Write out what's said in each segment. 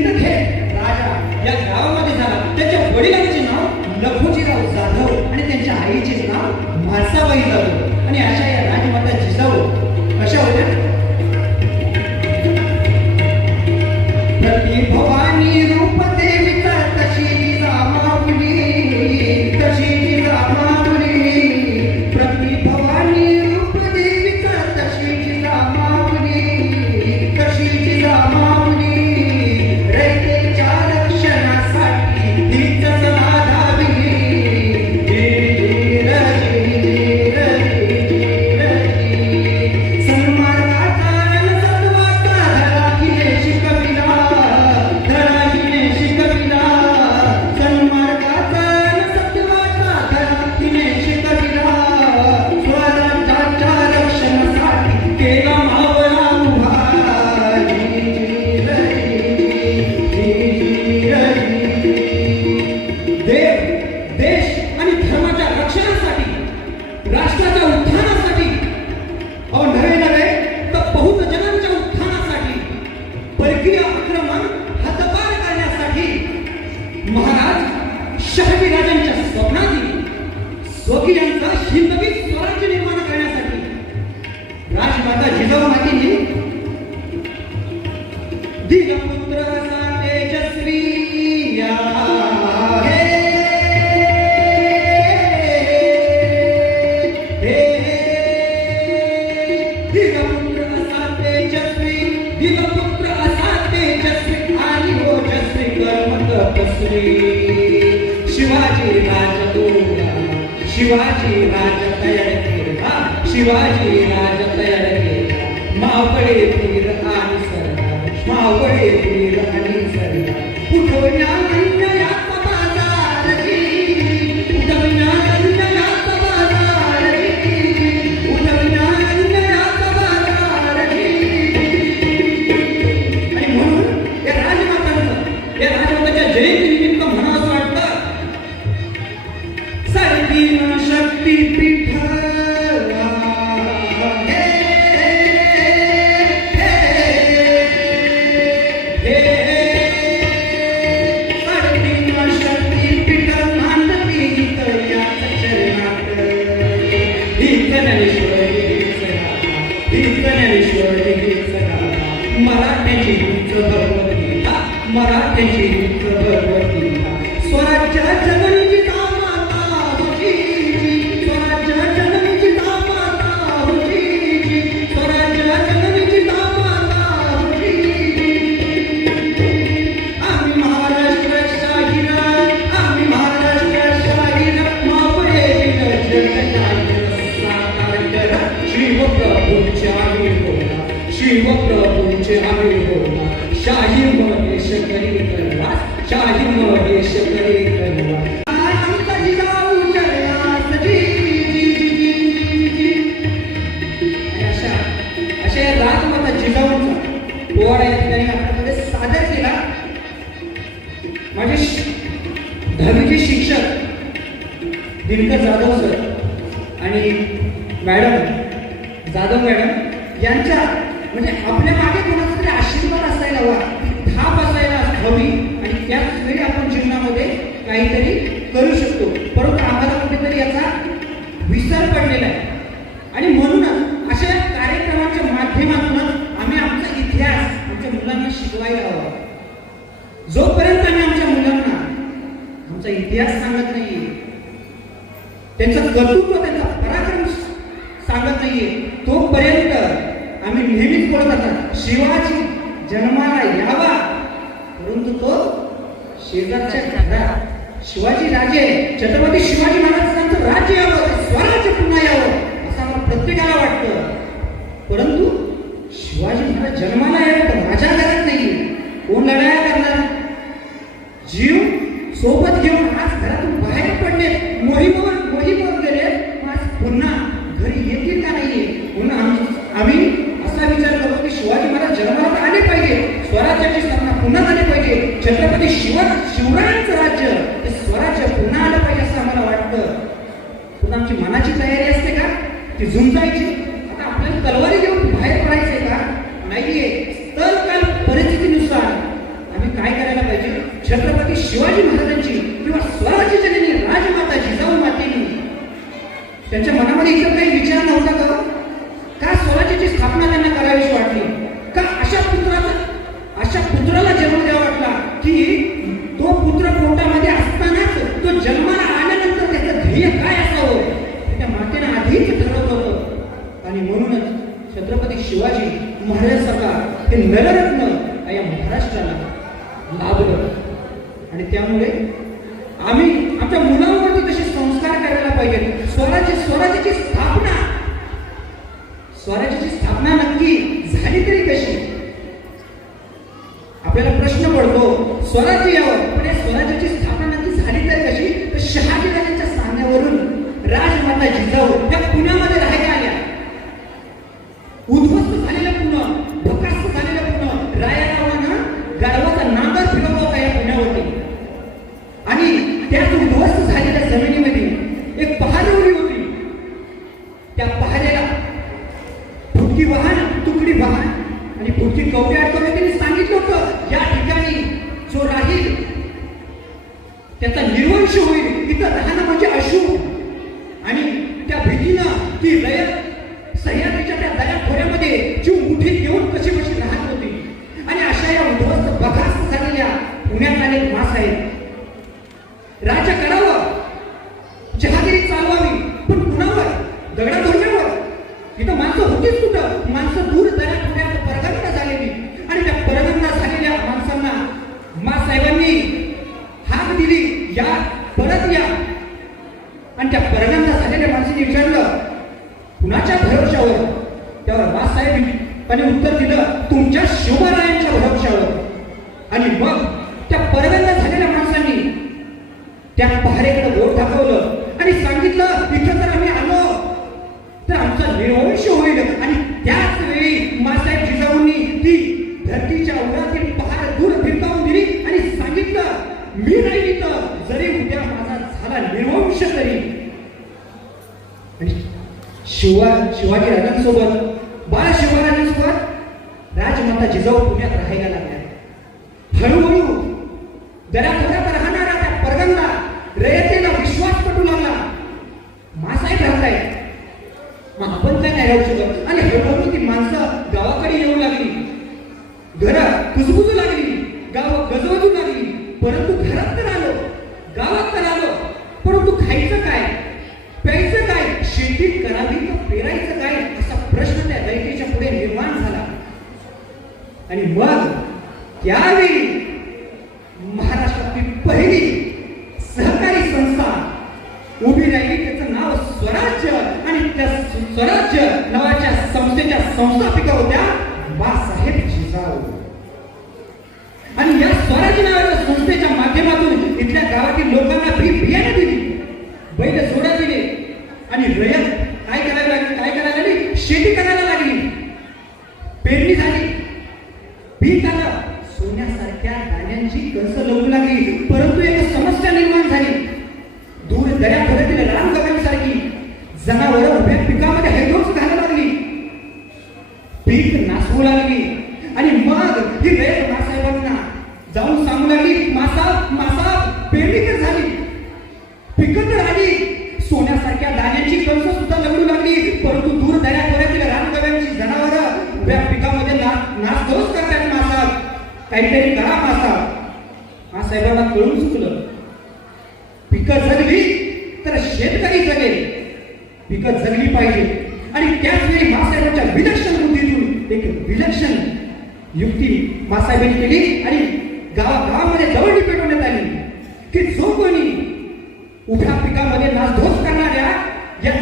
सिंदखेड राजा या गावामध्ये झाला. त्याच्या वडिलांचे नाव लखोजीराव जाधव आणि त्यांच्या आईचे नाव म्हाळसाबाई जाधव. आणि अशा या राजमाता जिजाऊ कशा होत्या? भवानी रूप देवीचा तशी जिजामाऊली, तशी जिजामाऊली. प्रति भवानी रूप देवीचा तशी जिजामाऊली, तशी जिजामाऊली. रयतेच्या रक्षणासाठी हीच सदा धावली. सन्मार्गाचा आणि सत्वाचा धडा हिने शिकविला, धडा हिने शिकविला. सन्मार्गाचा आणि सत्वाचा धडा हिने शिकविला. स्वराज्याच्या रक्षणासाठी केला मावळा उभा. देव, देश आणि धर्माच्या रक्षणासाठी, राष्ट्राच्या उत्थानासाठी, अहो नव्हे नव्हे तर बहुत जणांच्या उत्थानासाठी, परकीय आक्रमण हद्दपार करण्यासाठी महाराज शहाजीराजांच्या स्वप्नातील स्वकीयांचा हिंदवी स्वराज्य निर्माण करण्यासाठी राजमाता जिजाऊ मातेने दिगपुत्र असा तेजस्वी या दिगपुत्र असा तेजस्वी, दिगपुत्र असा तेजस्वी आणि ओजस्वी कर्म तपस्वी. शिवाजी राज तोडला, शिवाजी राज तयार केला, शिवाजी राज तयार केला. मावळे वीर आणि सरदार, मावळे वीर आणि सरदार. उठवण्या अन्यायाचा बाजार जी, उठवण्या अन्यायाचा बाजार जी, उठवण्या अन्यायाचा बाजार जी. आणि म्हणून या राजमातांचं, या राजमाताच्या जयंतीनिमित्त म्हणावं असं वाटतं, 3.5 शक्तीपीठ मराठ्याची भगवद्गीता, मराठ्याची भगवद्गीता. स्वराज्य जननीची माता होती, स्वराज्य जननीची माता होती, स्वराज्य जननीची माता होती. आम्ही महाराष्ट्र शाहीर, आम्ही महाराष्ट्र शाहीर. मावळे साकार करा शिवप्रभूंचे आम्ही होणार, शिवप्रभूंचे आम्ही होणार. शाही महेश करी करवा, शाही महेश करी करवा. आमचा जिजाऊ जयास जी. अशा राजमाता जिजाऊंचा पोवाडा या ठिकाणी आपल्यामध्ये सादर केला. माझे दहावीचे शिक्षक दिनकर जाधव सर आणि मॅडम जाधव मॅडम यांच्या म्हणजे आपल्या मागे कोणाचा तरी आशीर्वाद असायला हवा, थाप असायला हवी. आणि त्याच वेळी आपण जीवनामध्ये काहीतरी करू शकतो. परंतु आम्हाला कुठेतरी याचा विसर पडलेला आहे. आणि म्हणूनच अशा कार्यक्रमाच्या माध्यमातून आम्ही आमचा इतिहास आमच्या मुलांना शिकवायला हवा. जोपर्यंत आम्ही आमच्या मुलांना आमचा इतिहास सांगत नाहीये, त्यांचं कर्तृत्व, त्यांचा पराक्रम सांगत नाहीये, तोपर्यंत आम्ही नेहमीच बोलत असतात शिवाजी जन्माला यावा, परंतु तो शेजारच्या घरात. शिवाजी राजे, छत्रपती शिवाजी महाराजांचं राज्य यावं, स्वराज्य पुन्हा यावं असं आम्हाला प्रत्येकाला वाटतं. परंतु शिवाजी महाराज जन्माला यावं तर माझ्या घरात नाही. कोण लढाया करणार? जीव सोबत घेऊन आज घरातून बाहेर पडले, मोहीमवर गेले, आज पुन्हा घरी येतील का नाहीये? पुन्हा आम्ही असा विचार करतो की शिवाजी महाराज जन्माला आले पाहिजे, स्वराज्याची स्थापना पुन्हा झाली पाहिजे, छत्रपती शिवरायांचं राज्य ते स्वराज्य पुन्हा आलं पाहिजे असं आम्हाला वाटतं. पुन्हा आमची मनाची तयारी असते का ती झुंजायची? आता आपल्याला तलवारी घेऊन बाहेर पडायचंय का? नाहीये. तर काल परिस्थितीनुसार आम्ही काय ऐवजी छत्रपती शिवाजी महाराजांची किंवा स्वराज्य जननी राजमाता जिजाऊ मातेनी त्यांच्या मनामध्ये इतर काही विचार नव्हता का स्वराज्याची स्थापना त्यांना करावीशी वाटली का अशा पुत्राला जन्म द्यावा वाटला की तो पुत्र पोटामध्ये असतानाच तो जन्माला आल्यानंतर त्याचं ध्येय काय असावं त्या मातेने आधीच ठरवलं होतं आणि म्हणूनच छत्रपती शिवाजी महाराज सरकार हे नररत्न या महाराष्ट्राला लाभलं आणि त्यामुळे आम्ही आमच्या मुलांवरती तसे संस्कार करायला पाहिजे. स्वराज्याची स्थापना नक्की झाली तरी कशी आपल्याला प्रश्न पडतो. स्वराज्य यावं पण या स्वराज्याची स्थापना नक्की झाली तरी कशी तर शहाजीराजांच्या सांगण्यावरून राजमाता जिजाऊ त्या पुण्यामध्ये राहायला आल्या. उद्ध्वस्त झालेलं पुणे, भकास्त झालेलं पुणे रायारावानं गाढवाचा नांगर फिरवला होता या पुण्यावरती आणि त्याच उद्ध्वस्त झालेल्या जमिनीमध्ये एक पहारेवरी होती. त्या पहारेला फुटकी वाहन, तुकडी वाहन आणि फुटकी कवटे अडकवणे त्यांनी सांगितलं होतं या ठिकाणी जो राहील त्याचा निर्वंश होईल, इथं राहणं म्हणजे अशुभ आणि त्या भीतीनं ती रयत सह्याद्रीच्या त्या दऱ्याखोऱ्यामध्ये जीव मुठीत घेऊन कशी राहत होती आणि अशा या उद्ध्वस्त बघास्त झालेल्या पुण्यात आले मासाहेब. राज्य करावं, जहागिरी चालवावी पण कुणावर? दगडा धोरण्यावर. इथं माणसं होतीच कुठं? माणसं दूर दऱ्याखोऱ्यात परगणना झालेली आणि त्या परगणना झालेल्या माणसांना मासाहेबांनी हाक दिली, या परत या. आणि त्या परगणना झालेल्या माणसांनी विचारलं कुणाच्या भरोशावर? त्यावर मासाहेबांनी उत्तर दिलं तुमच्या शिवरायांच्या भरोशावर. आणि मग त्या परगणना झालेल्या माणसांनी त्या पहारेकडे बोट दाखवलं आणि सांगितलं इथं जर आम्ही आलो तर आमचा निर्वंश होईल. आणि त्याच वेळी मासाहेब जिजाऊंनी ती धरतीच्या उरातील पहार दूर फिरकावून दिली आणि सांगितलं मी नाही इथं जरी उद्या माझा झाला निर्वंश तरी. आणि शिवाजी राजांसोबत बाळ शिवरायांसोबत राजमाता जिजाऊ पुण्यात राहायला लागल्या. हळूहळू दऱ्याखोऱ्यात राहणाऱ्या त्या परगणला रयतेला विश्वास पटू लागला. मासाहेब राहताय मग आपण काय नाही राहू शकत. आणि हळूहळू ती माणसं गावाकडे येऊ लागली, घरं कुजबुजू लागली, गाव गजवजू लागली. परंतु घरात तर आलो, गावात तर आलो, परंतु खायचं काय, प्यायचं काय, शेती करावी का पेरायचं काय असा प्रश्न त्या रयतेच्या पुढे निर्माण झाला. आणि मग त्यावेळी महाराष्ट्रातील पहिली सहकारी संस्था उभी राहिली. त्याचं नाव स्वराज्य आणि त्या स्वराज्य नावाच्या संस्थेच्या संस्थापिका होत्या बाळासाहेब जिजाऊ. आणि या स्वराज्य नावाच्या संस्थेच्या माध्यमातून इथल्या गावातील लोकांना बियाणे दिली, बैल जोड्या दिले आणि रयत काय करायला लागली? शेती करायला लागली. पेरणी झाली, पीक आलं, सोन्यासारख्या धान्यांची कणसं लागू लागली. परंतु एक समस्या निर्माण झाली. दूर दऱ्याखोऱ्यातील रानगव्यांसारखी जनावरं उभ्या पिकामध्ये हैदोस घालायला लागली, पीक नासवू लागली. आणि मग ही रयत मासाहेबांना जाऊन सांगू लागली मासाहेब पेरणी तर झाली, पिकं तर आली, सोन्यासारख्या धान्यांची कणसं सुद्धा लागू लागली, परंतु दूर दऱ्याखोऱ्यातील रानगव्यांची जनावरं उभ्या पिकामध्ये नासधूस करतात. मासाहेब काहीतरी करा मासाहेब. मासाहेबांना कळून चुकलं. पिकं जगली तर शेतकरी जगेल, पिकं जगली पाहिजे. आणि त्याच वेळी मासाहेबांच्या विलक्षण बुद्धीतून एक विलक्षण युक्ती मासाहेबांनी केली आणि गावामध्ये दवंडी पेटवण्यात आली की जो कोणी उभ्या पिकामध्ये नासधूस करणाऱ्या या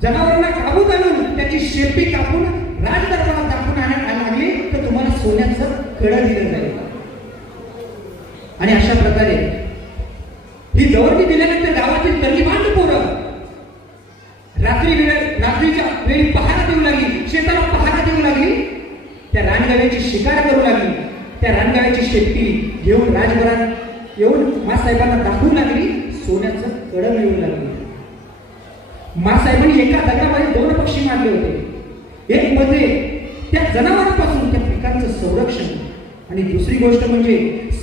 जनावरांना काबूत आणून त्याची शेपटी कापून राजदरबारात दाखवून आणायला लागली तर तुम्हाला सोन्याचं कड दिलं जाईल. आणि अशा प्रकारे ही दवंडी दिल्यानंतर गावातील तरुण पोरं रात्रीच्या वेळी पहारा देऊ लागली, शेताला पहारा देऊ लागली, त्या रानगव्याची शिकार करू लागली. त्या रानगव्याची शेपटी घेऊन राजभरात येऊन मासाहेबांना दाखवू लागली, सोन्याचं कड मिळवू लागली. मासाहेबांनी एका दगडामध्ये 2 पक्षी मारले होते. एक मध्ये त्या जनावर आणि दुसरी गोष्ट म्हणजे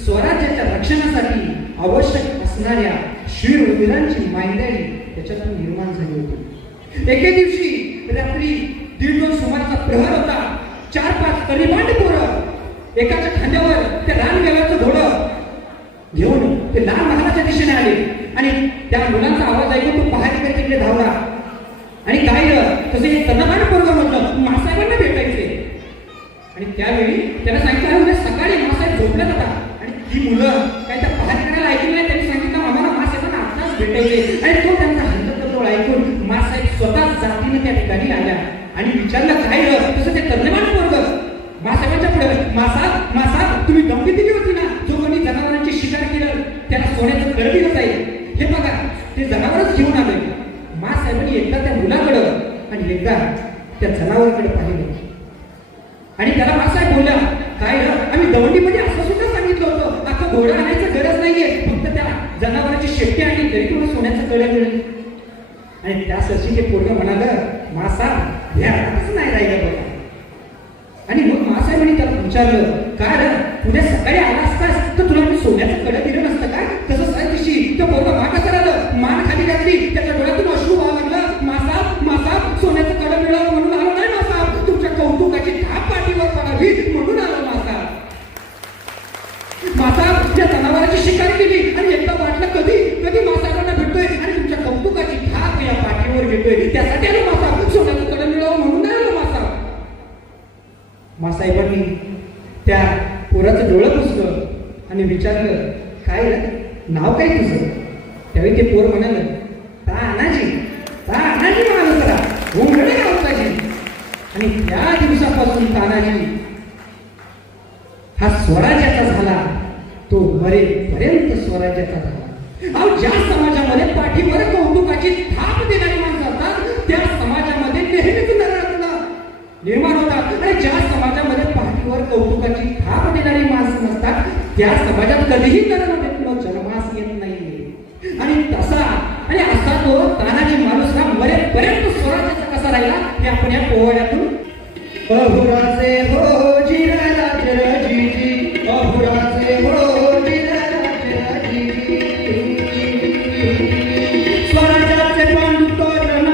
स्वराज्याच्या रक्षणासाठी आवश्यक असणाऱ्या शूरवीरांची मायंदारी त्याच्यातून निर्माण झाली होती. एके दिवशी रात्री 1:30 सुमाराचा प्रहर होता. 4-5 तरीबांड पोरं एकाच्या खांद्यावर त्या रानगव्याचं घोडं घेऊन ते लाल महालाच्या दिशेने आले आणि त्या मुलांचा आवाज ऐकून तो पहारेकडे तिकडे धावला आणि काय तसं हे तनबांड पोरगं म्हटलं मासाहेबांना भेटायचे. आणि त्यावेळी त्याला सांगितलं उद्या सकाळी मासाहेब झोपल्या जातात आणि ती मुलं काय त्या पहारेकड्याला ऐकून नाही. त्यांनी सांगितलं आम्हाला मासाहेबांना आत्ताच भेटायचे. आणि तो त्यांचा हंतकतोळ ऐकून मासाहेब स्वतः जातीने त्या ठिकाणी आल्या आणि विचारलं काय तसं ते तनबांड पोरगं मासाहेबांच्या पुढे मासाहेब तुम्ही धमकी दिली होती ना जो कोणी जनावरांची शिकार केलं त्याला सोन्याचं कड दिलं जाईल. हे बघा ते जनावरच घेऊन आले. मासाहेबांनी एकदा त्या मुलाकडं आणि एकदा त्या जनावरांकडे पाहिलं आणि त्याला मासाहेब बोलला काय आम्ही दवंडीमध्ये असं सुद्धा सांगितलं होतं आता घोडा आणायचं गरज नाहीये फक्त त्या जनावरांची शेपटी आणली तरी तुम्हाला सोन्याचं कड मिळेल. आणि त्या सरशी ते पोरगं म्हणालं मासाहेब ध्यानातच नाही राहिलं बघा. आणि मग मासाहेबांनी त्याला विचारलं काय उद्या सकाळी आला असतास तर तुला मी सोन्याचं कडं दिलं नसतं काय. तसं सायदिशी तो पोरगं मागं सरळलं मान खाली घातली त्याच्या डोळ्यातून अश्रू व्हावं लागलं. मासाहेब सोन्याचं कडं मिळालं म्हणून आलो नाही मासाहेब तुमच्या कौतुकाची थाप पाठीवर पडावी म्हणून आलो मासाहेब. त्या जनावरांची शिकार केली आणि एकदा वाटलं कधी कधी मासाहेबांना भेटतोय आणि तुमच्या कौतुकाची थाप या पाठीवर घेतोय त्यासाठी आलो मासाहेब सोन्याचं कडं मिळावं म्हणून नाही आलो मासाहेब. मासाहेबांनी त्या पोराचं डोळं पुसलं आणि विचारलं काय नाव काय तुझं. त्यावेळी ते पोर म्हणाल तानाजी म्हणाल जरा घोंगडे गावताजी. आणि त्या दिवसापासून तानाजी हा स्वराज्याचा झाला तो मरेपर्यंत स्वराज्याचा झाला. अहो ज्या समाजामध्ये पाठीवर कौतुकाची थाप देणारी माणसं असतात त्या समाजामध्ये नेहमीच नरळा निर्माण होतात आणि ज्या समाजामध्ये पाठीवर कौतुकाची थाप देणारी माणसं नसतात त्या समाजात कधीही नरमध्ये जन्मास येत नाही. आणि तसा आणि असा तो तानाजी माणूस हा मरेपर्यंत स्वराज्याचा कसा राहिला हे आपण या पोवाड्यातून अहुराचे हो जिराजी अहुराचे हो जिराजी स्वराज्याचे पांडू तोरण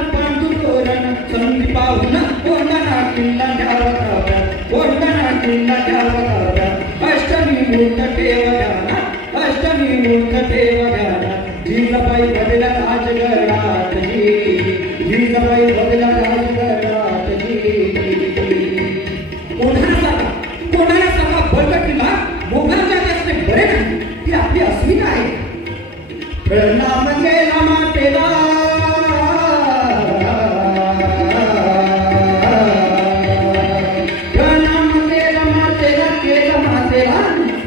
संधी पाहून कोंडाणा किल्ला घ्यावा अष्टमी मूर्त ठेव ध्याना जिजाबाई बदला राजगडात जिजाबाई बदला राजगडात कोणाला सगळा बळकटीला मोगलांच्या जास्त बरे नाही ती आपली अस्मिता आहे. प्रणाम केला मातेला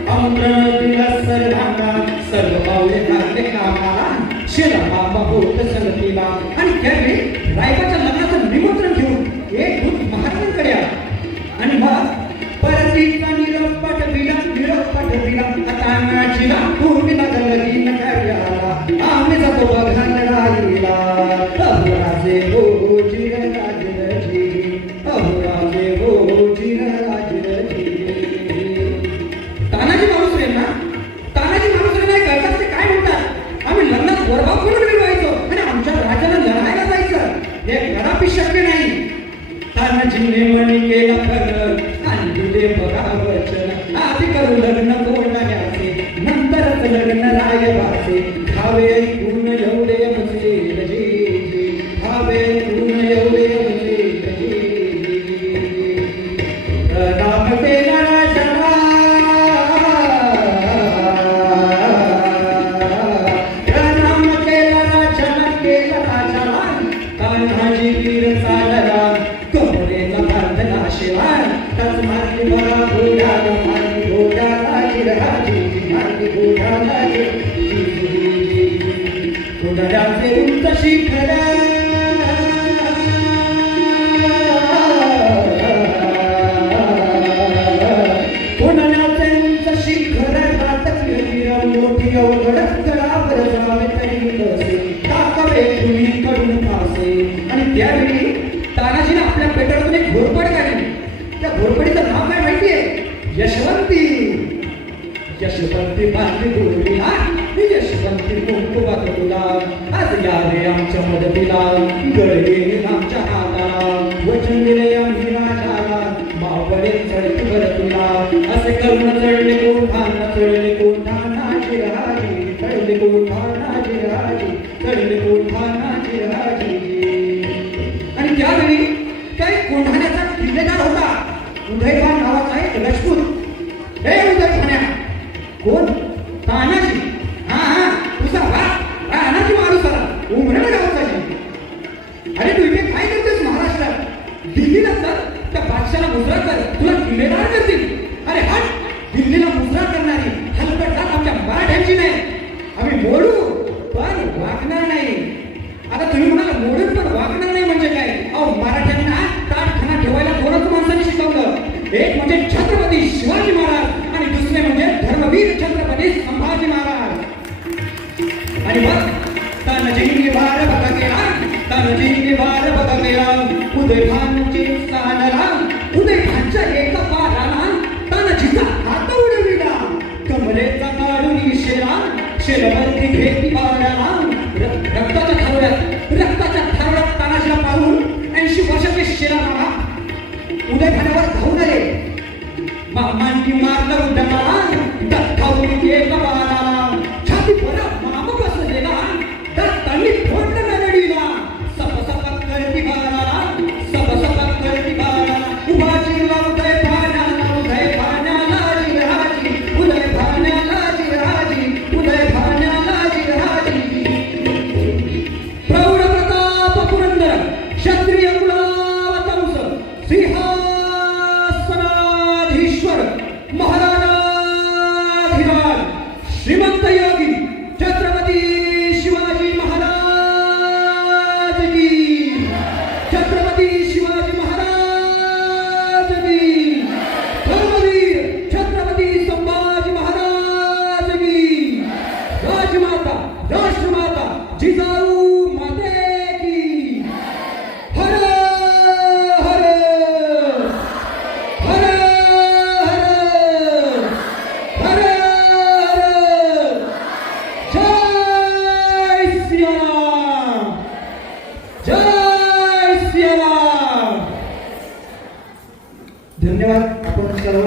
आमंत्रण दिलं सर्वांना सर्व पावले टाकले कामाला शेला बाबा होत संगतीला. आणि त्यावेळी रायबाच्या लग्नाचं निमंत्रण घेऊन एक दूत महाराजांकडे आला आणि मग परतीचा निरोप पाठविला आता नाचीला पूर्वीला गलगीन कार्याला आम्ही जातो बघा लढाईला. अहुराजे हो जिरराजजी अहुराजे हो जिरराजजी. तानाजी माणूस नाही कळतात ते काय म्हणतात आम्ही लग्नात वरभाव म्हणून मिळवायचो आणि आमच्या राजाला लढायला जायचं हे कदापि शक्य नाही. तानाजीने मनी केला फरक आणि दिले बघा वचन आधी करू लग्न कोंडाण्याचे नंतरच लग्न रायबाचे खावे ऐकून एवढे मजले रजे खावे ऐकून एवढे मजले रजे. प्रणाम केला राजाला तानाजी वीर चालला कमरेचा बांधला शिवाय तस मारली बघा घोड्याला मारली घोड्याला जिरहाजी मारली घोड्याला घोड्याचे उंच शिखर कोणाचे उंच शिखर मोठी अवघड गडावर जावे तरी कसे टाकावे तुम्ही कडून फासे. आणि त्यावेळी तानाजीने आपल्या पेटातून एक घोरपड काढली. त्या घोरपडीचं नाव काय माहितीये यशवंती यशवंती बांधली गोरीला यशवंती कुंकुमात तुला आज यावे आमच्या मदतीला गळगे आमच्या हाताला वचन दिले आम्ही राजाला मावळे चढतीवर तुला असे करून चढले कोठाना चढले कोठाना जिराजी चढले कोठाना जिराजी चढले कोठाना जिराजी. आणि त्यावेळी काही कोंढाण्याचा किल्लेदार होता उदयभान नावाचा एक राजपूत. हे उदयभान्या कोण? तानाजी. हा तुझा बाप तानाजी माणूस आला उमरेड गावचा. अरे तू इथे काय करतेस महाराष्ट्रात? दिल्लीला चल त्या बादशाला मुजरा कर तुला किल्लेदार करतील. अरे हट दिल्लीला मुजरा करणारी हलकटलाट आमच्या मराठ्यांची नाही. आम्ही मोडू पण वागणार नाही. आता तुम्ही म्हणाला मोडून पण वागणार नाही म्हणजे काय? अहो मराठ्यांना ताटखाना ठेवायला दोनच माणसांनी शिकवलं. एक म्हणजे छत्रपती शिवाजी महाराज आणि दुसरे म्हणजे धर्मवीर छत्रपती संभाजी महाराज. आणि मग तानाजीने वार बघा केला तानाजीने वार बघा केला उदयभानचे स्थानला उदयभानच्या एका पाराला तानाजीचा हात उडविला कमरेचा काढून शेरा शेरावरती घेतली बाळाला रक्ताच्या थारोळ्यात तानाजीला पाहून 80 वर्षाचे शेरा मामा उदयभानावर धावून आले. मामांनी मारलं उड्डाणाला दत्तावरी एका बाळाला छाती बरं मामा बसलेला दत्तांनी फोडलं नडीला सपसपत करती बाळाला सपसपत करती बाळाला उभा चिरला उदयभानाला जिराजी उदयभानाला जिराजी उदयभानाला जिराजी. प्रौढ प्रताप पुरंदर क्षत्रिय कुलावतंस सिंहासनाधीश्वर महाराजाधिराज श्रीमंत योगी छत्रपती शिवाजी महाराज की छत्रपती शिवाजी महाराज की धर्मवीर छत्रपती संभाजी महाराज की राजमाता राष्ट्रमाता जिजाऊ माते की. हर हर हर हर हर जय सियाराम जय सियाराम. धन्यवाद आपण सर्व.